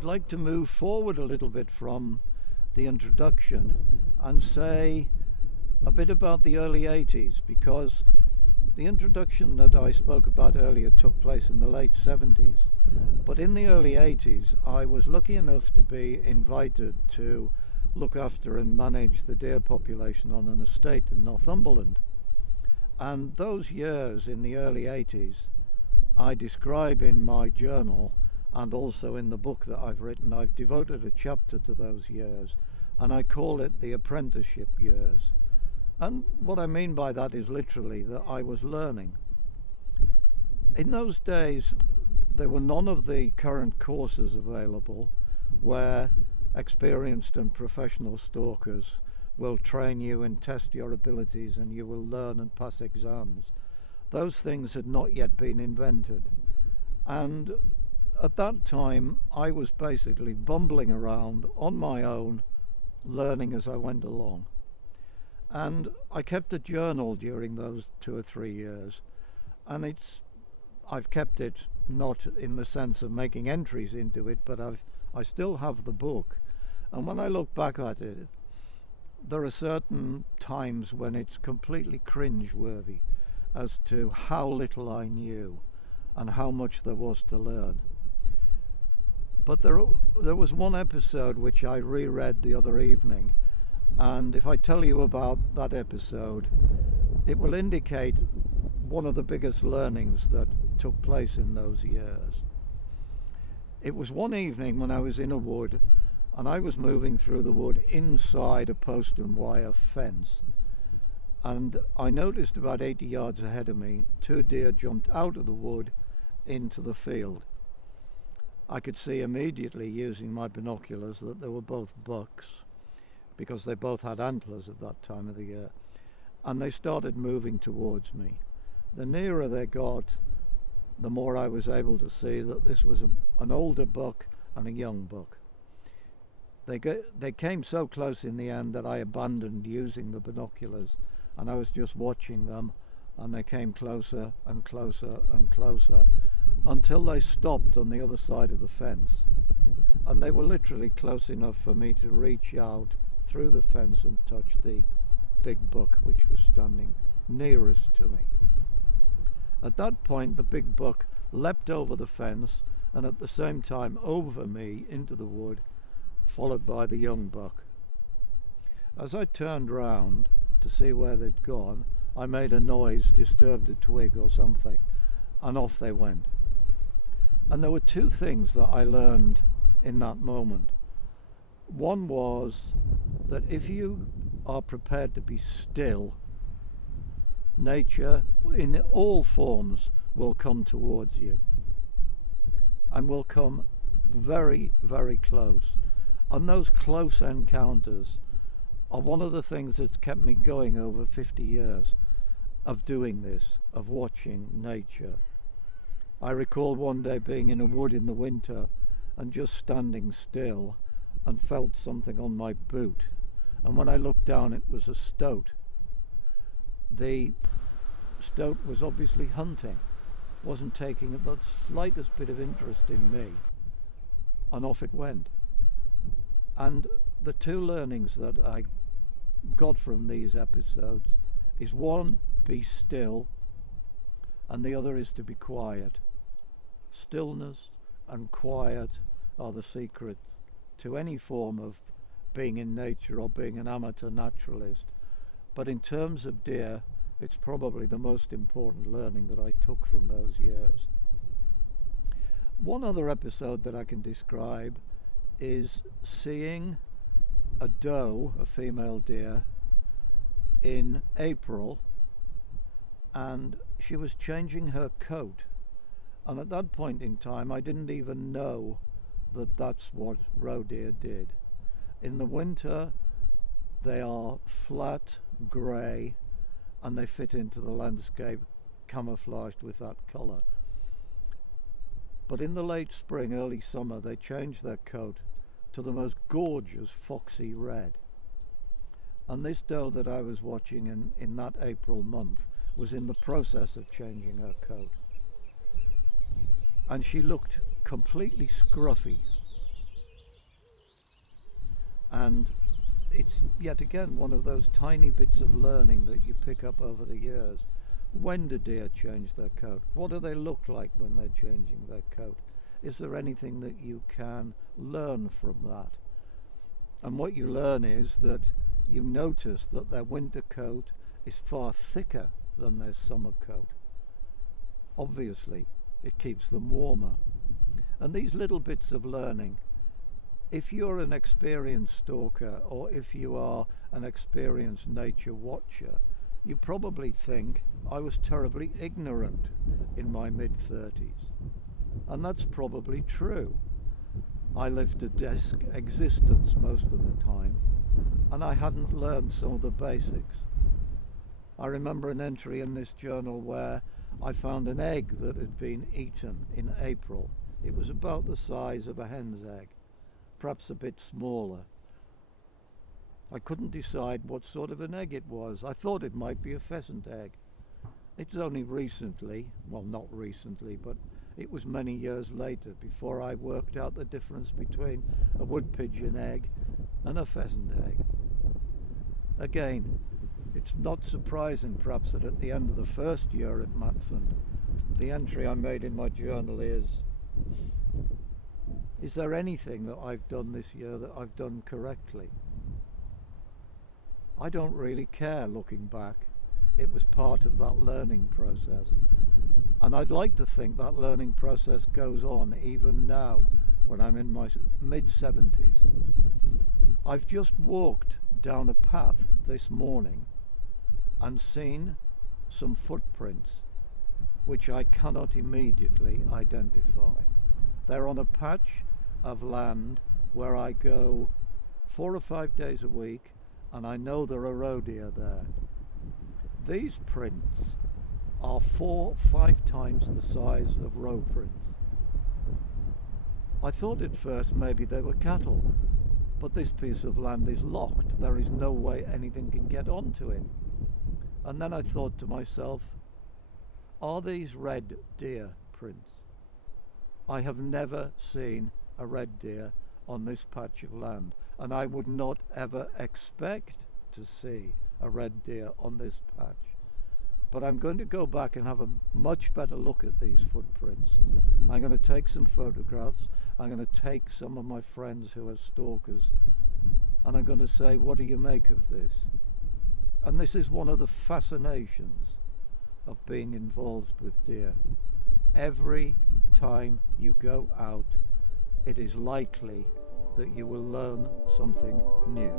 I'd like to move forward a little bit from the introduction and say a bit about the early 80s, because the introduction that I spoke about earlier took place in the late 70s. But in the early 80s, I was lucky enough to be invited to look after and manage the deer population on an estate in Northumberland. And those years in the early 80s, I describe in my journal and also in the book that I've written. I've devoted a chapter to those years, and I call it the apprenticeship years. And what I mean by that is literally that I was learning. In those days, there were none of the current courses available where experienced and professional stalkers will train you and test your abilities and you will learn and pass exams. Those things had not yet been invented. And at that time, I was basically bumbling around on my own, learning as I went along. And I kept a journal during those 2 or 3 years, and I've kept it not in the sense of making entries into it, but I still have the book. And when I look back at it, there are certain times when it's completely cringe-worthy as to how little I knew and how much there was to learn. But there was one episode which I reread the other evening, and if I tell you about that episode, it will indicate one of the biggest learnings that took place in those years. It was one evening when I was in a wood, and I was moving through the wood inside a post and wire fence, and I noticed about 80 yards ahead of me 2 deer jumped out of the wood into the field. I could see immediately using my binoculars that they were both bucks, because they both had antlers at that time of the year, and they started moving towards me. The nearer they got, the more I was able to see that this was an older buck and a young buck. They came so close in the end that I abandoned using the binoculars, and I was just watching them, and they came closer and closer and closer until they stopped on the other side of the fence. And they were literally close enough for me to reach out through the fence and touch the big buck which was standing nearest to me. At that point, the big buck leapt over the fence and at the same time over me into the wood, followed by the young buck. As I turned round to see where they'd gone, I made a noise, disturbed a twig or something, and off they went. And there were 2 things that I learned in that moment. One was that if you are prepared to be still, nature in all forms will come towards you and will come very, very close. And those close encounters are one of the things that's kept me going over 50 years of doing this, of watching nature. I recall one day being in a wood in the winter and just standing still and felt something on my boot, and when I looked down it was a stoat. The stoat was obviously hunting, wasn't taking the slightest bit of interest in me, and off it went. And the 2 learnings that I got from these episodes is, one, be still, and the other is to be quiet. Stillness and quiet are the secret to any form of being in nature or being an amateur naturalist. But in terms of deer, it's probably the most important learning that I took from those years. One other episode that I can describe is seeing a doe, a female deer, in April, and she was changing her coat. And at that point in time, I didn't even know that that's what roe deer did. In the winter, they are flat, grey, and they fit into the landscape camouflaged with that colour. But in the late spring, early summer, they change their coat to the most gorgeous foxy red. And this doe that I was watching in that April month was in the process of changing her coat. And she looked completely scruffy. And it's yet again one of those tiny bits of learning that you pick up over the years. When do deer change their coat? What do they look like when they're changing their coat? Is there anything that you can learn from that? And what you learn is that you notice that their winter coat is far thicker than their summer coat. Obviously, it keeps them warmer. And these little bits of learning, if you're an experienced stalker or if you are an experienced nature watcher, you probably think I was terribly ignorant in my mid-30s. And that's probably true. I lived a desk existence most of the time, and I hadn't learned some of the basics. I remember an entry in this journal where I found an egg that had been eaten in April. It was about the size of a hen's egg, perhaps a bit smaller. I couldn't decide what sort of an egg it was. I thought it might be a pheasant egg. It's only recently, well, not recently, but it was many years later before I worked out the difference between a wood pigeon egg and a pheasant egg. Again, it's not surprising perhaps that at the end of the first year at Matfin, the entry I made in my journal is there anything that I've done this year that I've done correctly? I don't really care looking back. It was part of that learning process. And I'd like to think that learning process goes on even now when I'm in my mid-70s. I've just walked down a path this morning and seen some footprints which I cannot immediately identify. They're on a patch of land where I go 4 or 5 days a week, and I know there are roe deer there. These prints are 4 or 5 times the size of roe prints. I thought at first maybe they were cattle, but this piece of land is locked. There is no way anything can get onto it. And then I thought to myself, are these red deer prints? I have never seen a red deer on this patch of land, and I would not ever expect to see a red deer on this patch. But I'm going to go back and have a much better look at these footprints. I'm going to take some photographs. I'm going to take some of my friends who are stalkers, and I'm going to say, what do you make of this? And this is one of the fascinations of being involved with deer. Every time you go out, it is likely that you will learn something new.